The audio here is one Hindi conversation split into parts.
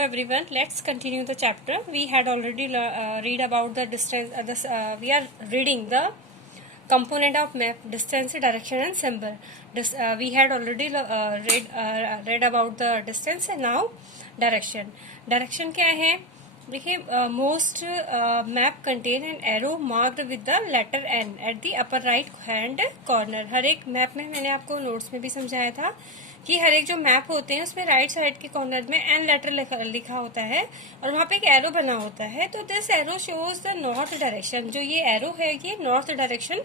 everyone, let's continue the chapter. We had already read about the distance. We are reading the component of map: distance, direction, and symbol. We had already read about the distance, and now direction. Direction क्या है? देखिए, most map contain an arrow marked with the letter N at the upper right hand corner. हर एक मैप में मैंने आपको नोट्स में भी समझाया था कि हर एक जो मैप होते हैं उसमें राइट साइड के कॉर्नर में एन लेटर लिखा होता है और वहाँ पे एक एरो बना होता है. तो this arrow shows the north direction. जो ये एरो है ये नॉर्थ डायरेक्शन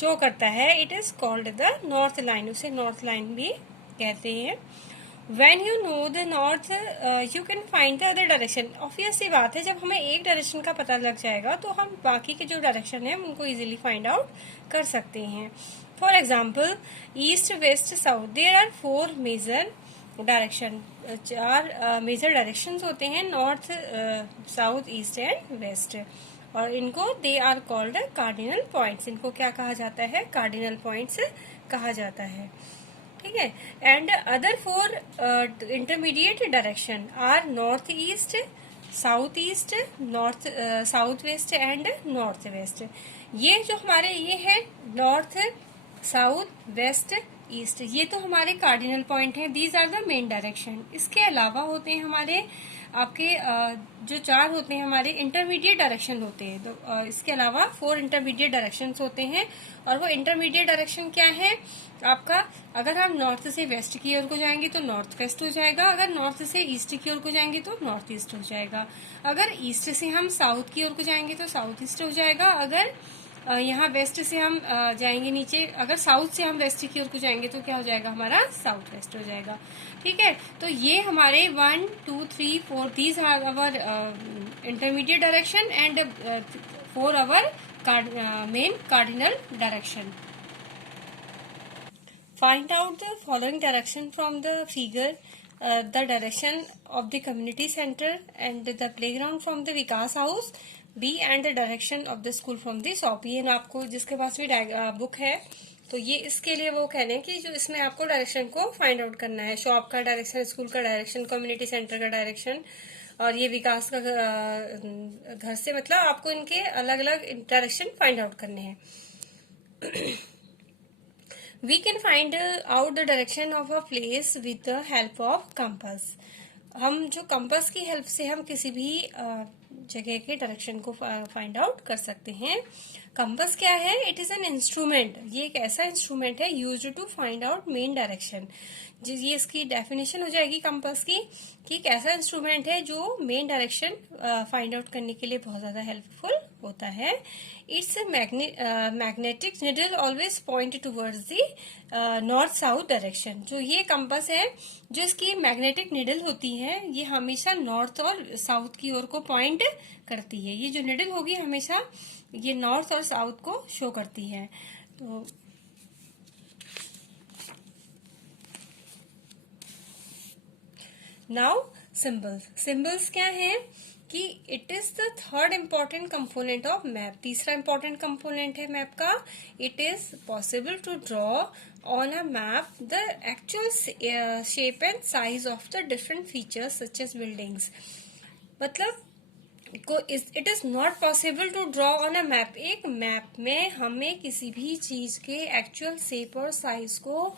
शो करता है. It is called the north line. उसे नॉर्थ लाइन भी कहते हैं. When you know the north, you can find the other direction. Obvious सी बात है, जब हमें एक डायरेक्शन का पता लग जाएगा तो हम बाकी के जो डायरेक्शन है उनको इजीली फाइंड आउट कर सकते हैं. For example, east, west, south. There are 4 major direction. 4 major direction होते हैं: north, south, east and west. और इनको they are called cardinal points. इनको क्या कहा जाता है? कार्डिनल पॉइंट्स कहा जाता है. ठीक है. And other 4 intermediate direction are north east, south east, north south west and north west. ये जो हमारे ये है नॉर्थ, साउथ, वेस्ट, ईस्ट, ये तो हमारे कार्डिनल पॉइंट हैं. These are the main direction. इसके अलावा होते हैं हमारे आपके जो 4 होते हैं हमारे इंटरमीडिएट डायरेक्शन होते हैं. तो इसके अलावा 4 इंटरमीडिएट डायरेक्शंस होते हैं. और वो इंटरमीडिएट डायरेक्शन क्या है आपका? अगर हम नॉर्थ से वेस्ट की ओर को जाएंगे तो नॉर्थ वेस्ट हो जाएगा. अगर नॉर्थ से ईस्ट की ओर को जाएंगे तो नॉर्थ ईस्ट हो जाएगा. अगर ईस्ट से हम साउथ की ओर को जाएंगे तो साउथ ईस्ट हो जाएगा. अगर यहाँ वेस्ट से हम जाएंगे नीचे, अगर साउथ से हम वेस्ट की ओर को जाएंगे तो क्या हो जाएगा? हमारा साउथ वेस्ट हो जाएगा. ठीक है. तो ये हमारे 1, 2, 3, 4 these are our intermediate direction and 4 our main cardinal direction. Find out the following direction from the figure. The direction of the community center and the playground from the Vikas house. B and the direction of the school from the shop. ये ना आपको जिसके पास भी बुक है तो ये इसके लिए वो कहने कि जो इसमें आपको डायरेक्शन को फाइंड आउट करना है. शॉप का डायरेक्शन, स्कूल का डायरेक्शन, कम्युनिटी सेंटर का डायरेक्शन और ये विकास का घर से, मतलब आपको इनके अलग अलग डायरेक्शन फाइंड आउट करने हैं. We can find out the direction of a place with the help of compass. हम जो कंपास की हेल्प से हम किसी भी जगह के डायरेक्शन को फाइंड आउट कर सकते हैं. कंपास क्या है? It is an instrument. ये एक ऐसा इंस्ट्रूमेंट है used to find out main direction. ये इसकी डेफिनेशन हो जाएगी कंपास की कि एक ऐसा इंस्ट्रूमेंट है जो मेन डायरेक्शन फाइंड आउट करने के लिए बहुत ज्यादा हेल्पफुल होता है. It's magnetic needle always point towards the north south direction. जो ये कंपास है, जो इसकी मैग्नेटिक निडल होती है, ये हमेशा नॉर्थ और साउथ की ओर को पॉइंट करती है. ये जो निडल होगी हमेशा ये नॉर्थ और साउथ को शो करती है. तो नाउ सिंबल्स. सिंबल्स क्या है कि it is the third important component of map. तीसरा इम्पॉर्टेंट कंपोनेंट है मैप का. It is possible to draw on a map the actual shape and size of the different features such as buildings. मतलब it is not possible to draw on a map. एक मैप में हमें किसी भी चीज के एक्चुअल शेप और साइज को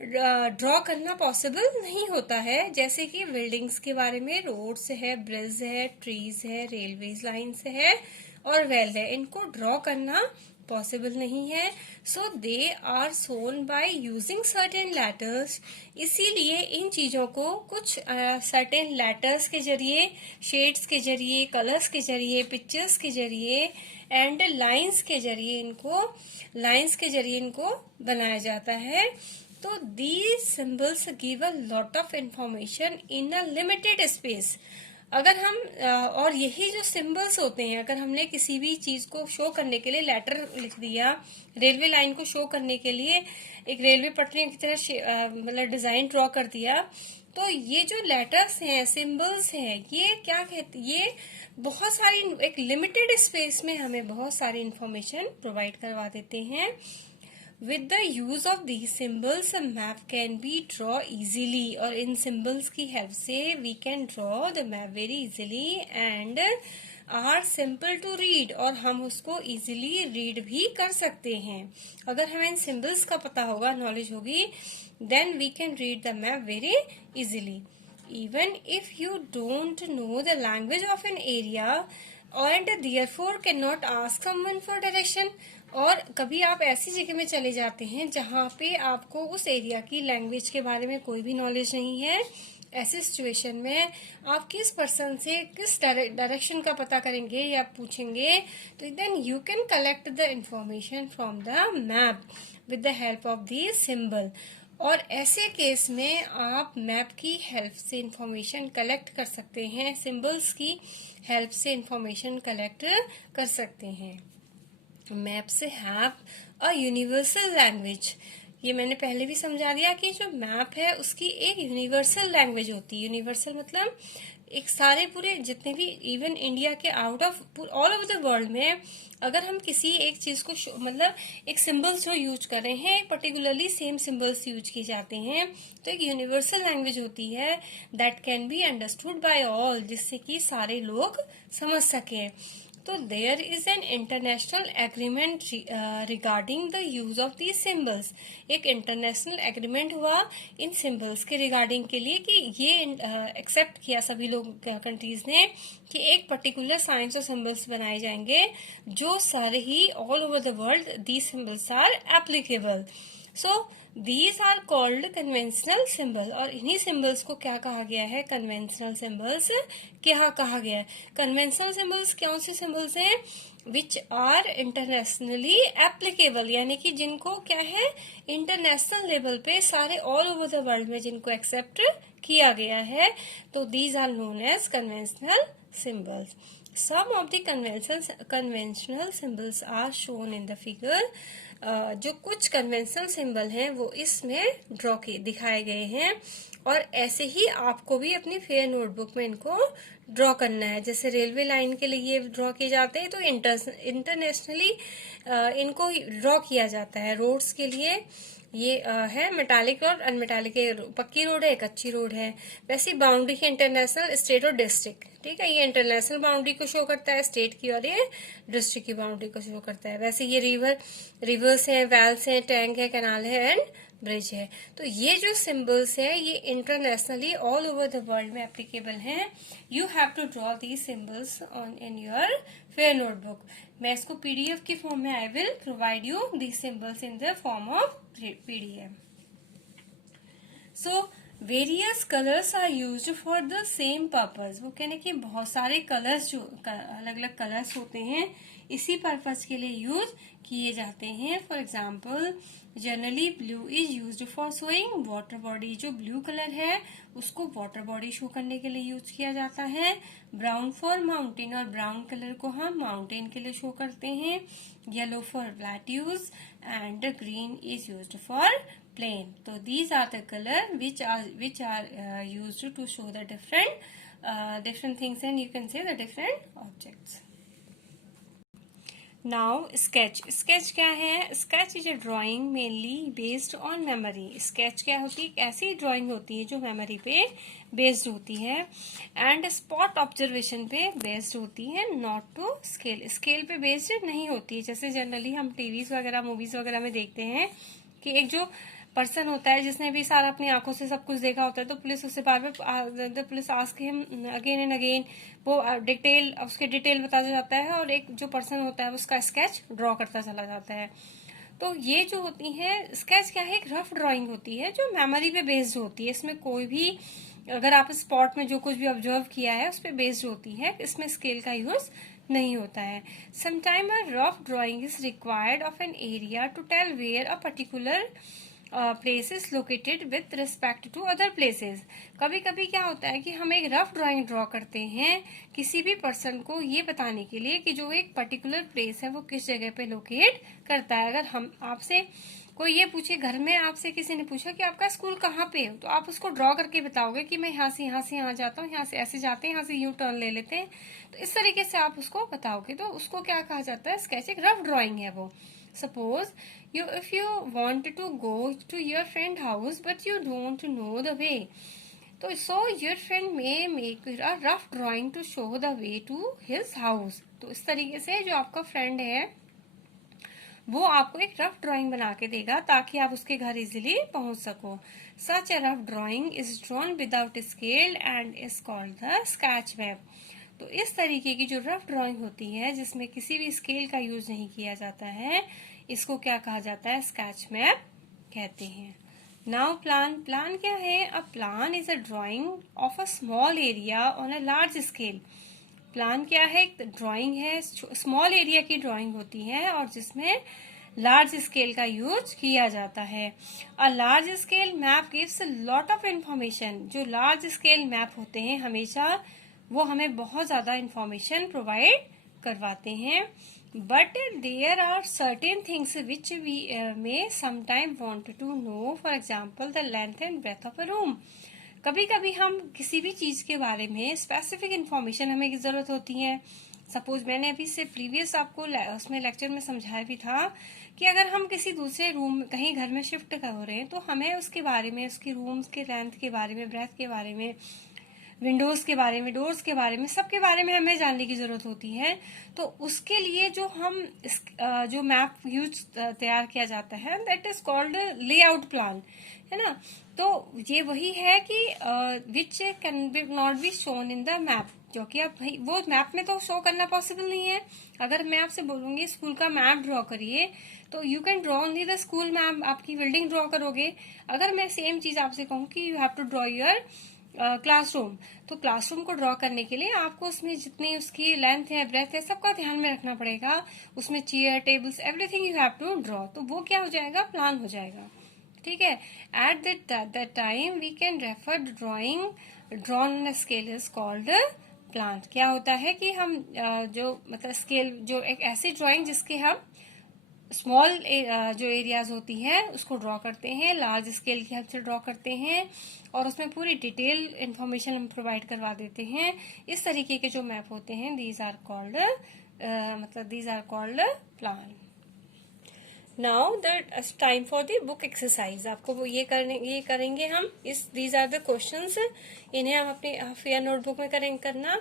ड्रॉ करना पॉसिबल नहीं होता है. जैसे कि बिल्डिंग्स के बारे में, रोड्स है, ब्रिज है, ट्रीज है, रेलवेज लाइन्स है और वेल है, इनको ड्रॉ करना पॉसिबल नहीं है. So they are shown by using certain letters. इसीलिए इन चीजों को कुछ सर्टेन लेटर्स के जरिए, शेड्स के जरिए, कलर्स के जरिए, पिक्चर्स के जरिए एंड लाइंस के जरिए इनको बनाया जाता है. तो these symbols give a lot of information in a limited space. अगर हम और यही जो सिंबल्स होते हैं, अगर हमने किसी भी चीज को शो करने के लिए लेटर लिख दिया, रेलवे लाइन को शो करने के लिए एक रेलवे पटरी की तरह मतलब डिजाइन ड्रॉ कर दिया, तो ये जो लेटर्स हैं, सिंबल्स हैं, ये क्या कहते, ये बहुत सारी एक लिमिटेड स्पेस में हमें बहुत सारी इंफॉर्मेशन प्रोवाइड करवा देते हैं. With the use of these symbols a map can be draw easily, और इन सिम्बल्स की हेल्प से we can draw the map very easily and are simple to read, और हम उसको इजीली रीड भी कर सकते हैं। अगर हमें इन सिम्बल्स का पता होगा, नॉलेज होगी, then we can read the map very easily. Even if you don't know the language of an area and therefore cannot ask someone for direction, और कभी आप ऐसी जगह में चले जाते हैं जहाँ पे आपको उस एरिया की लैंग्वेज के बारे में कोई भी नॉलेज नहीं है, ऐसे सिचुएशन में आप किस पर्सन से किस डायरेक्शन का पता करेंगे या पूछेंगे? तो then you can collect the information from the map with the help of the symbol, और ऐसे केस में आप मैप की हेल्प से इंफॉर्मेशन कलेक्ट कर सकते हैं, सिंबल्स की हेल्प से इंफॉर्मेशन कलेक्ट कर सकते हैं। मैप से हैव अ यूनिवर्सल लैंग्वेज, ये मैंने पहले भी समझा दिया कि जो मैप है उसकी एक यूनिवर्सल लैंग्वेज होती है। यूनिवर्सल मतलब एक सारे पूरे जितने भी, इवन इंडिया के out of all over the world में अगर हम किसी एक चीज को मतलब एक सिंबल्स जो यूज कर रहे हैं, एक पर्टिकुलरली सेम सिंबल्स यूज किए जाते हैं, तो एक यूनिवर्सल लैंग्वेज होती है that can be understood by all, जिससे कि सारे लोग समझ सकें। तो there is an international agreement regarding the use of these symbols, एक इंटरनेशनल एग्रीमेंट हुआ इन सिंबल्स के रिगार्डिंग के लिए कि ये एक्सेप्ट किया सभी लोग कंट्रीज ने कि एक पर्टिकुलर साइंस और सिंबल्स बनाए जाएंगे जो सारे ही all over the world these symbols are applicable. So these are called conventional symbol, और इन्हीं सिंबल्स को क्या कहा गया है? कन्वेंशनल सिंबल्स क्या कहा गया है? कन्वेंशनल सिंबल्स कौन से सिंबल्स हैं? विच आर इंटरनेशनली एप्लीकेबल, यानी कि जिनको क्या है, इंटरनेशनल लेवल पे सारे ऑल ओवर द वर्ल्ड में जिनको एक्सेप्ट किया गया है, तो these are known as conventional symbols. Some of the conventional symbols are shown in the figure. जो कुछ कन्वेंशनल सिंबल हैं वो इसमें ड्रॉ के दिखाए गए हैं, और ऐसे ही आपको भी अपनी फेयर नोटबुक में इनको ड्रॉ करना है। जैसे रेलवे लाइन के लिए ये ड्रॉ किए जाते हैं, तो इंटरनेशनली इनको ड्रॉ किया जाता है। रोड्स के लिए ये है मेटालिक और अनमेटालिक, पक्की रोड है, कच्ची रोड है। वैसे बाउंड्री है इंटरनेशनल, स्टेट और डिस्ट्रिक्ट, ठीक है, ये इंटरनेशनल बाउंड्री को शो करता है स्टेट की, और ये डिस्ट्रिक्ट की बाउंड्री को शो करता है। वैसे ये रिवर्स है, वैल्स है, टैंक है, कैनाल है एंड ब्रिज है। तो ये जो सिंबल्स है ये internationally all over the world में एप्लीकेबल हैं। You have to draw these symbols on in your fair notebook. मैं इसको पीडीएफ की फॉर्म में I will provide you these symbols in the form of PDF. So various colours are used for the same purpose, वो कहने कि बहुत सारे कलर्स जो अलग अलग कलर्स होते हैं इसी पर्पज के लिए यूज किए जाते हैं। For example generally blue is used for showing water body, जो ब्लू कलर है उसको वाटर बॉडी शो करने के लिए यूज किया जाता है। ब्राउन फॉर माउंटेन, और ब्राउन कलर को हम माउंटेन के लिए शो करते हैं। Yellow for plateaus and green is used for plain. So these are the color which are used to show the different things, and you can say the different objects. Now sketch क्या है? Sketch is a drawing mainly based on memory. Sketch क्या होती है? ऐसी ड्राइंग होती है जो मेमोरी पे बेस्ड होती है, एंड स्पॉट ऑब्जर्वेशन पे बेस्ड होती है, नॉट टू स्केल पे बेस्ड नहीं होती है। जैसे जनरली हम टीवीज वगैरह मूवीज वगैरह में देखते हैं कि एक जो पर्सन होता है जिसने भी सारा अपनी आंखों से सब कुछ देखा होता है, तो पुलिस उससे बार बार police ask him again and again, वो उसके डिटेल बताता जाता है, और एक जो पर्सन होता है उसका स्केच ड्रॉ करता चला जाता है। तो ये जो होती है स्केच क्या है, एक रफ ड्राइंग होती है जो मेमोरी पे बेस्ड होती है। इसमें कोई भी अगर आप स्पॉट में जो कुछ भी ऑब्जर्व किया है उस पर बेस्ड होती है, इसमें स्केल का यूज नहीं होता है। Sometime a rough drawing is required of an area to tell where a particular places located with respect to other places. कभी कभी क्या होता है कि हम एक रफ ड्राइंग ड्रॉ करते हैं किसी भी पर्सन को ये बताने के लिए कि जो एक पर्टिकुलर प्लेस है वो किस जगह पे लोकेट करता है। अगर हम आपसे कोई ये पूछे, घर में आपसे किसी ने पूछा कि आपका स्कूल कहाँ पे है, तो आप उसको ड्रॉ करके बताओगे कि मैं यहाँ से यहाँ जाता हूँ, यहाँ से ऐसे जाते हैं, यहाँ से यू टर्न ले लेते हैं। तो इस तरीके से आप उसको बताओगे, तो उसको क्या कहा जाता है, स्केच एक रफ ड्रॉइंग है वो। Suppose if you want to go to your friend house but you don't know the way, so your friend may make a rough drawing to show the way to his house. तो इस तरीके से जो आपका फ्रेंड है वो आपको एक रफ ड्राइंग बना के देगा ताकि आप उसके घर इजीली पहुंच सको. Such a rough drawing is drawn without scale and is called the sketch map. तो इस तरीके की जो रफ ड्राइंग होती है जिसमें किसी भी स्केल का यूज नहीं किया जाता है, इसको क्या कहा जाता है? स्केच मैप कहते हैं. Now plan. प्लान क्या है? A plan is a drawing of a small area on a large scale. Plan क्या है? एक ड्राइंग है, स्मॉल एरिया की ड्राइंग होती है और जिसमें लार्ज स्केल का यूज किया जाता है. A large scale map gives lot of information. जो लार्ज स्केल मैप होते हैं हमेशा वो हमें बहुत ज्यादा इंफॉर्मेशन प्रोवाइड करवाते हैं. But there are certain things which we may sometime want to know. For example the length and breadth of a room. कभी कभी हम किसी भी चीज के बारे में स्पेसिफिक इंफॉर्मेशन हमें जरूरत होती है. सपोज मैंने अभी से प्रीवियस आपको उसमें लेक्चर में समझाया भी था कि अगर हम किसी दूसरे रूम कहीं घर में शिफ्ट हो रहे हैं तो हमें उसके बारे में, उसकी रूम्स के लेंथ के बारे में, ब्रेथ के बारे में, विंडोज के बारे में, डोर्स के बारे में, सबके बारे में हमें जानने की जरूरत होती है. तो उसके लिए जो मैप यूज तैयार किया जाता है that is called layout plan, है ना. तो ये वही है कि which can be not be shown in the map, जो कि आप वो मैप में तो शो करना पॉसिबल नहीं है. अगर मैं आपसे बोलूंगी स्कूल का मैप ड्रॉ करिए तो you can draw only the school map, आपकी बिल्डिंग ड्रॉ करोगे. अगर मैं सेम चीज आपसे कहूँ कि you have to draw your classroom, तो क्लासरूम को ड्रॉ करने के लिए आपको उसमें जितनी उसकी लेंथ है, ब्रेथ है, सबका ध्यान में रखना पड़ेगा. उसमें chair, tables, everything you have to draw. तो वो क्या हो जाएगा? प्लान हो जाएगा. ठीक है. At that time we can refer drawing drawn scale is called plan. क्या होता है कि हम जो मतलब स्केल, जो एक ऐसी ड्रॉइंग जिसके हम स्मॉल जो एरियाज होती है उसको ड्रॉ करते हैं, लार्ज स्केल की हेल्प से ड्रॉ करते हैं और उसमें पूरी डिटेल इंफॉर्मेशन हम प्रोवाइड करवा देते हैं. इस तरीके के जो मैप होते हैं these are called plan. Now that time for the book exercise. आपको वो ये करेंगे हम. These are the questions. इन्हें हम अपनी फेयर नोटबुक में करना.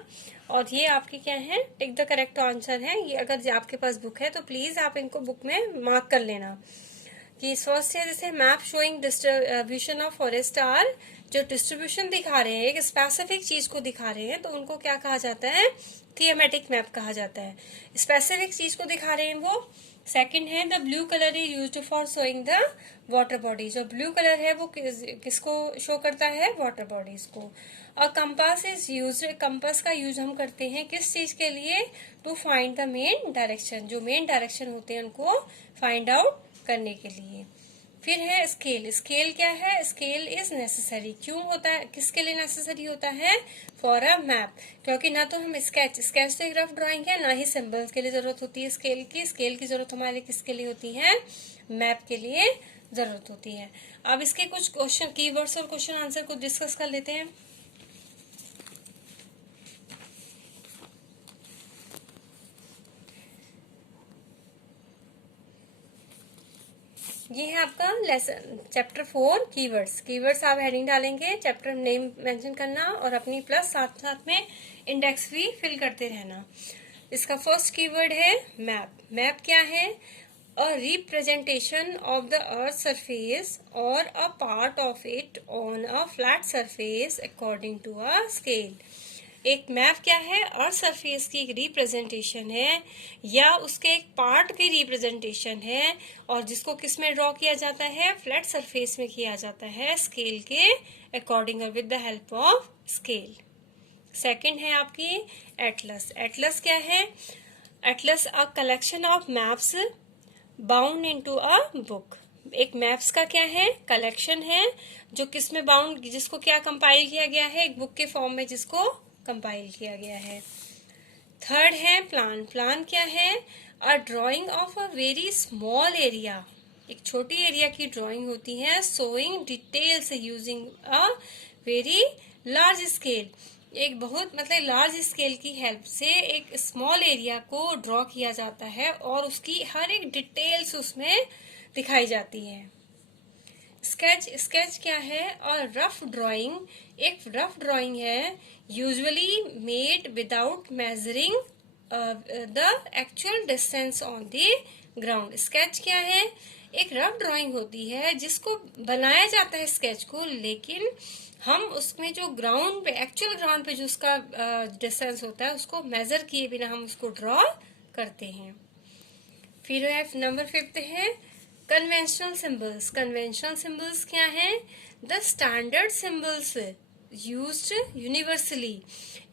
और ये आपके क्या है? टिक द करेक्ट आंसर है. ये अगर आपके पास बुक है तो प्लीज आप इनको बुक में मार्क कर लेना. कि फर्स्ट है जैसे map showing distribution of forest are. जो डिस्ट्रीब्यूशन दिखा रहे हैं, एक स्पेसिफिक चीज को दिखा रहे हैं, तो उनको क्या कहा जाता है? थीमेटिक मैप कहा जाता है. स्पेसिफिक चीज को दिखा रहे हैं वो. सेकंड है the blue colour is used for showing the water bodies. जो ब्लू कलर है वो किसको शो करता है? वाटर बॉडीज को. और कंपास इज यूज्ड. कंपास का यूज हम करते हैं किस चीज के लिए? To find the main direction. जो मेन डायरेक्शन होते हैं उनको फाइंड आउट करने के लिए. फिर है स्केल. स्केल क्या है? Scale is necessary. क्यों होता है? किसके लिए नेसेसरी होता है? For a map. क्योंकि ना तो हम स्केच तो एक रफ ड्राइंग है, ना ही सिंबल्स के लिए जरूरत होती है स्केल की. स्केल की जरूरत हमारे किसके लिए होती है? मैप के लिए जरूरत होती है. अब इसके कुछ क्वेश्चन, कीवर्ड्स और क्वेश्चन आंसर को डिस्कस कर लेते हैं. ये है आपका लेसन चैप्टर 4 कीवर्ड्स. कीवर्ड्स आप हेडिंग डालेंगे, चैप्टर नेम मेंशन करना और अपनी प्लस साथ साथ में इंडेक्स भी फिल करते रहना. इसका फर्स्ट कीवर्ड है मैप. मैप क्या है? A representation of the earth surface और a part of it on a flat surface according to a scale. एक मैप क्या है? अर्थ सरफेस की एक रिप्रेजेंटेशन है या उसके एक पार्ट की रिप्रेजेंटेशन है और जिसको किस में ड्रॉ किया जाता है? फ्लैट सरफेस में किया जाता है स्केल के अकॉर्डिंग और with the help of scale. Second है आपकी एटलस. एटलस क्या है? Atlas a collection of maps bound into a book. एक मैप्स का क्या है? कलेक्शन है जो किस में बाउंड, जिसको क्या कंपाइल किया गया है? एक बुक के फॉर्म में जिसको कंपाइल किया गया है. थर्ड है प्लान. प्लान क्या है? A drawing of a very small area. एक छोटी एरिया की ड्राइंग होती है. Showing details using a very large scale. एक बहुत मतलब लार्ज स्केल की हेल्प से एक स्मॉल एरिया को ड्रॉ किया जाता है और उसकी हर एक डिटेल्स उसमें दिखाई जाती है। स्केच, स्केच क्या है? और रफ ड्राइंग एक रफ ड्राइंग है, usually made without measuring the actual distance on the ground. Sketch क्या है? एक रफ ड्राइंग होती है जिसको बनाया जाता है स्केच को, लेकिन हम उसमें जो ग्राउंड पे, एक्चुअल ग्राउंड पे जो उसका डिस्टेंस होता है उसको मेजर किए बिना हम उसको ड्रॉ करते हैं। फिर नंबर 5 है कन्वेंशनल सिंबल्स। कन्वेंशनल सिंबल्स क्या है? The standard symbols used universally.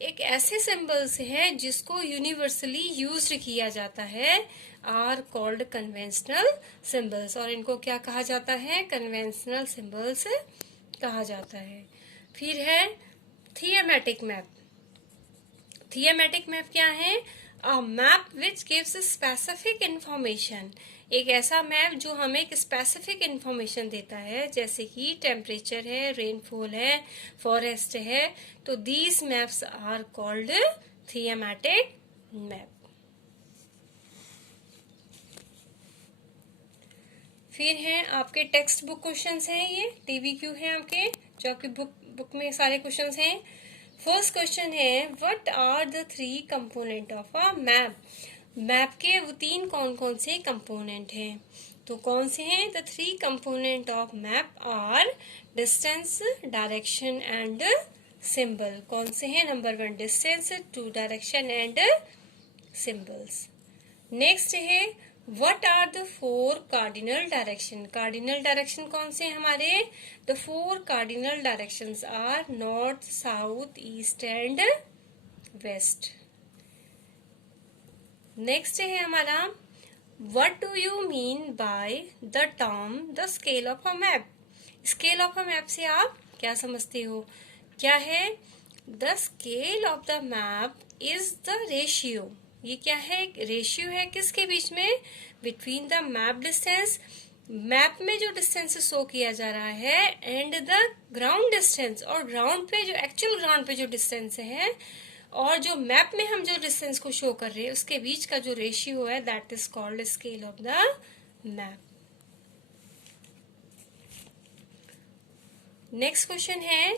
एक ऐसे सिंबल्स हैं जिसको यूनिवर्सली यूज्ड किया जाता है, आर कॉल्ड कन्वेंशनल सिंबल्स। और इनको क्या कहा जाता है? कन्वेंशनल सिंबल्स कहा जाता है। फिर है थियमेटिक मैप। थियमेटिक मैप क्या है? A map which gives specific information. एक ऐसा मैप जो हमें एक स्पेसिफिक इंफॉर्मेशन देता है, जैसे कि टेम्परेचर है, रेनफॉल है, फॉरेस्ट है। तो these maps are called thematic map. फिर है आपके टेक्स्ट बुक क्वेश्चंस हैं, ये TVQ है आपके, जो आपके बुक में सारे क्वेश्चंस हैं। फर्स्ट क्वेश्चन है what are the 3 component of a map. Map के वो 3 कौन कौन से कंपोनेंट हैं? तो कौन से हैं? The 3 component of map are distance, direction and symbol. कौन से हैं? Number 1 distance, 2 direction and symbols. Next है what are the 4 cardinal direction. Cardinal direction कौन से हैं हमारे? The 4 cardinal directions are north, south, east and west. Next है हमारा what do you mean by the term the scale of a map. Scale of a map से आप क्या समझते हो? क्या है? The scale of the map is the ratio. ये क्या है? एक रेशियो है किसके बीच में? Between the map distance, map में जो डिस्टेंस शो किया जा रहा है, एंड द ग्राउंड डिस्टेंस, और ग्राउंड पे जो एक्चुअल ग्राउंड पे जो डिस्टेंस है और जो मैप में हम जो डिस्टेंस को शो कर रहे हैं उसके बीच का जो रेशियो है, that is called scale of the map. Next question है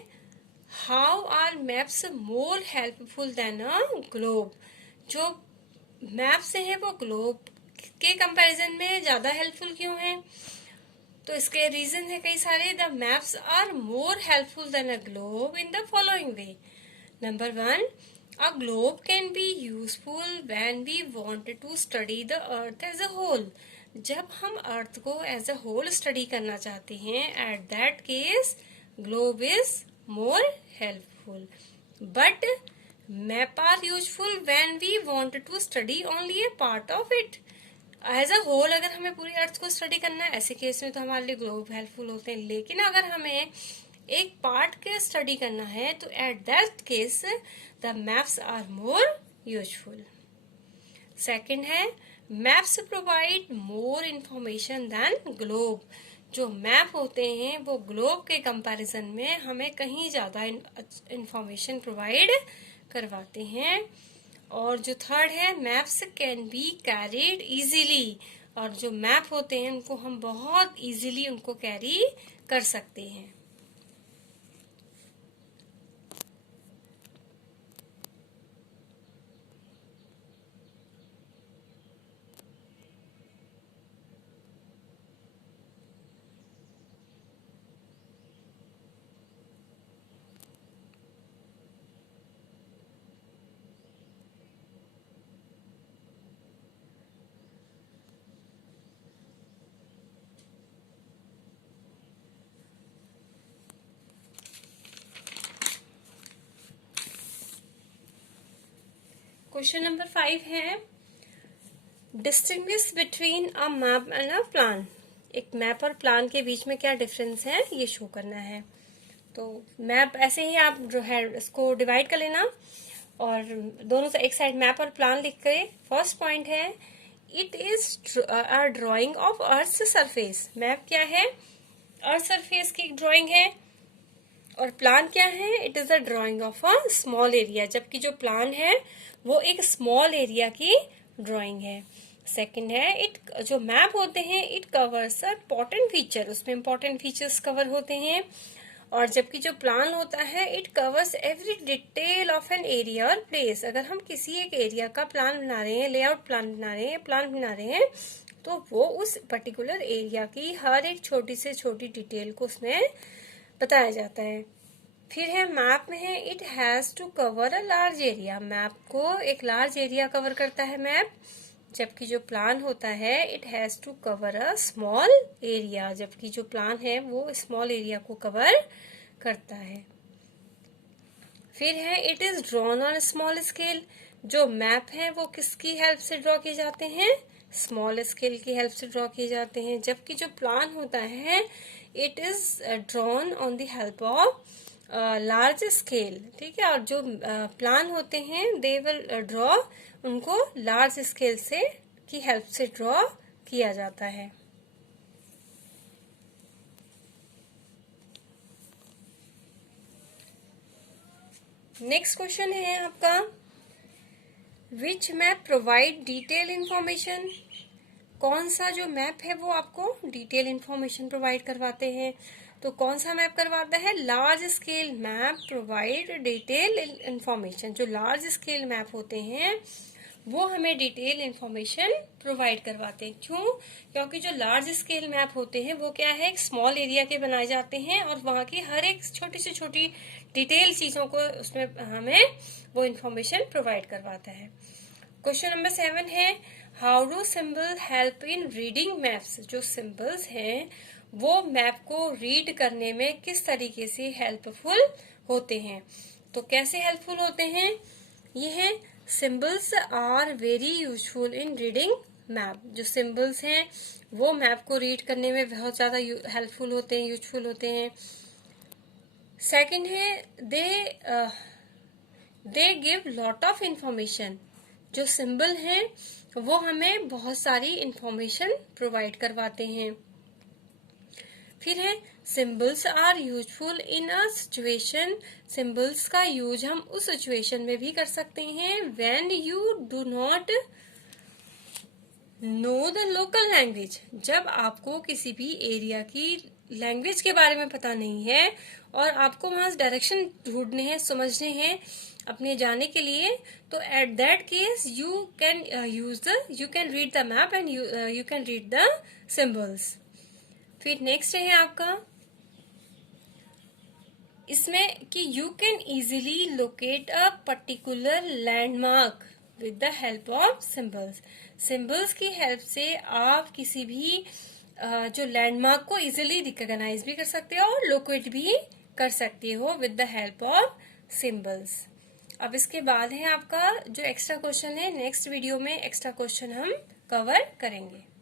how are maps more helpful than a globe. जो मैप्स हैं वो ग्लोब के कंपैरिजन में ज्यादा हेल्पफुल क्यों हैं? तो इसके रीजन है कई सारे। The maps are more helpful than a globe in the following way. Number 1, a globe can be useful when we want to study the earth as a whole। जब हम अर्थ को एज अ होल स्टडी करना चाहते हैं, at that case globe is more helpful. But map are useful when we want to study only a part of it. As a whole अगर हमें पूरी अर्थ को स्टडी करना है, ऐसे केस में तो हमारे लिए ग्लोब हेल्पफुल होते हैं। लेकिन अगर हमें एक पार्ट के स्टडी करना है तो at that case the maps are more useful. Second है maps provide more information than globe. जो मैप होते हैं वो ग्लोब के कंपैरिजन में हमें कहीं ज्यादा इंफॉर्मेशन प्रोवाइड करवाते हैं। और जो थर्ड है maps can be carried easily. और जो मैप होते हैं उनको हम बहुत इजीली उनको कैरी कर सकते हैं। क्वेश्चन नंबर 5 है distinguish between a map and a plan. एक मैप और प्लान के बीच में क्या डिफरेंस है ये शो करना है। तो मैप ऐसे ही आप जो है इसको डिवाइड कर लेना और दोनों से एक साइड मैप और प्लान लिख कर। फर्स्ट पॉइंट है it is a drawing of earth surface. Map क्या है? अर्थ सरफेस की ड्राइंग है। और प्लान क्या है? It is the drawing of a small area, जबकि जो प्लान है वो एक स्मॉल एरिया की ड्राइंग है। सेकंड है, इट जो मैप होते हैं इट कवर्स इंपॉर्टेंट फीचर, उसमें इंपॉर्टेंट फीचर्स कवर होते हैं। और जबकि जो प्लान होता है it covers every detail of an area और प्लेस। अगर हम किसी एक एरिया का प्लान बना रहे हैं, लेआउट प्लान बना रहे हैं, प्लान बना रहे हैं, तो वो उस पर्टिकुलर एरिया की हर एक छोटी से छोटी डिटेल को उसमें बताया जाता है। फिर है मैप में है, it has to cover a large area, map को एक लार्ज एरिया कवर करता है मैप। जबकि जो प्लान होता है it has to cover a small area, जबकि जो प्लान है वो स्मॉल एरिया को कवर करता है। फिर है, it is drawn on small scale, जो मैप है वो किसकी हेल्प से ड्रॉ किए जाते हैं? स्मॉल स्केल की हेल्प से ड्रॉ किए जाते हैं। जबकि जो प्लान होता है it is drawn on the help of large scale, ठीक है। और जो प्लान होते हैं दे विल ड्रॉ, उनको लार्ज स्केल से की हेल्प से ड्रॉ किया जाता है। नेक्स्ट क्वेश्चन है आपका, विच मैप प्रोवाइड डिटेल इंफॉर्मेशन, कौन सा जो मैप है वो आपको डिटेल इंफॉर्मेशन प्रोवाइड करवाते हैं? तो कौन सा मैप करवाता है? Large scale map provide detail information. जो लार्ज स्केल मैप होते हैं वो हमें डिटेल इंफॉर्मेशन प्रोवाइड करवाते हैं। क्यों? क्योंकि जो लार्ज स्केल मैप होते हैं वो क्या है, एक स्मॉल एरिया के बनाए जाते हैं और वहां की हर एक छोटी से छोटी डिटेल चीजों को उसमें हमें वो इंफॉर्मेशन प्रोवाइड करवाता है। क्वेश्चन नंबर 7 है, how do symbol help in reading maps, जो सिंबल्स हैं वो मैप को रीड करने में किस तरीके से हेल्पफुल होते हैं? तो कैसे हेल्पफुल होते हैं? ये है, symbols are very useful in reading map, जो सिंबल्स हैं वो मैप को रीड करने में बहुत ज्यादा हेल्पफुल होते हैं, यूजफुल होते हैं। सेकंड है, they give lot of information, जो सिंबल हैं वो हमें बहुत सारी इंफॉर्मेशन प्रोवाइड करवाते हैं। फिर है, symbols are useful in a situation, symbols का यूज हम उस सिचुएशन में भी कर सकते हैं when you do not know the local language, जब आपको किसी भी एरिया की लैंग्वेज के बारे में पता नहीं है और आपको वहां डायरेक्शन ढूंढने हैं, समझने हैं अपने जाने के लिए, तो at that case you can you can read the map and you can read the symbols. फिर नेक्स्ट है आपका इसमें कि you can easily locate a particular landmark with the help of symbols, symbols की हेल्प से आप किसी भी जो लैंडमार्क को इजीली रिकॉग्नाइज भी कर सकते हो और लोकेट भी कर सकते हो with the help of symbols. अब इसके बाद है आपका जो एक्स्ट्रा क्वेश्चन है, नेक्स्ट वीडियो में एक्स्ट्रा क्वेश्चन हम कवर करेंगे।